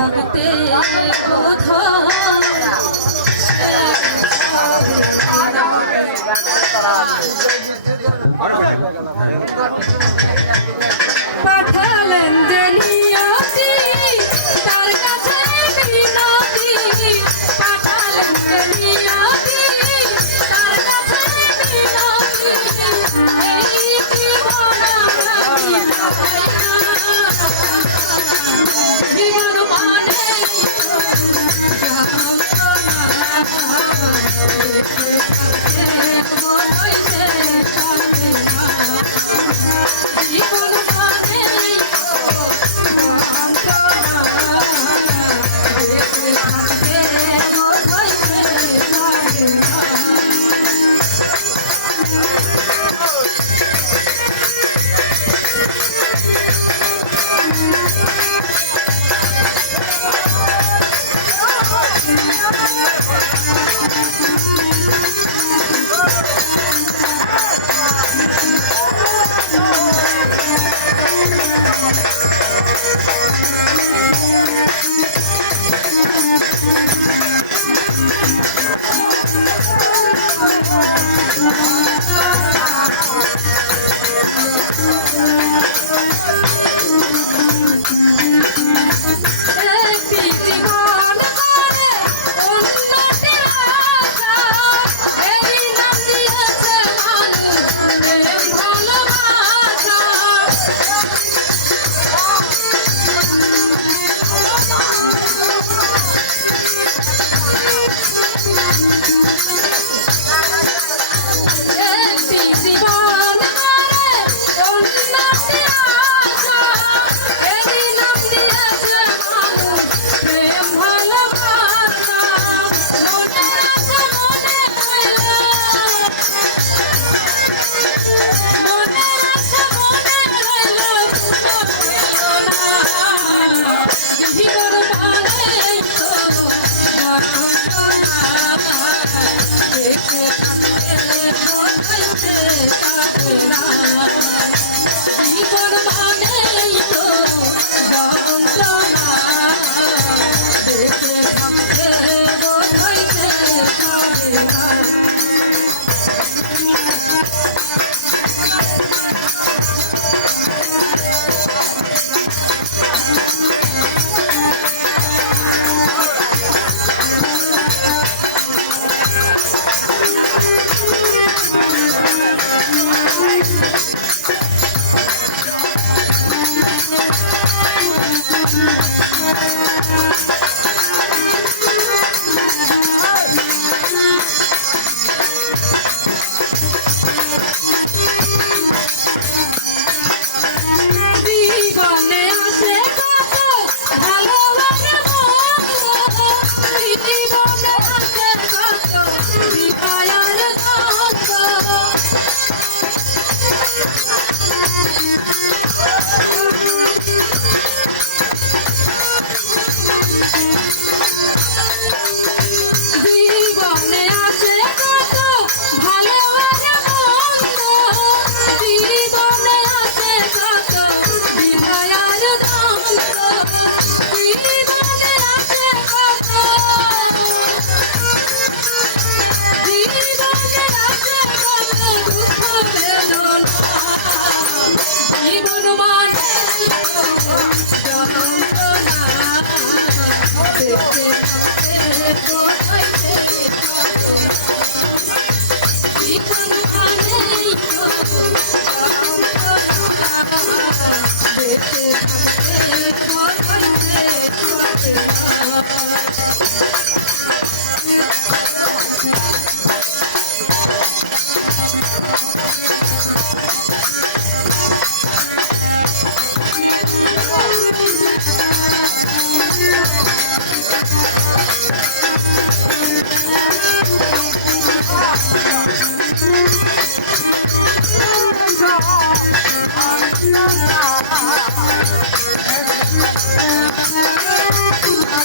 থাকতে কোথাও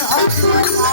好可以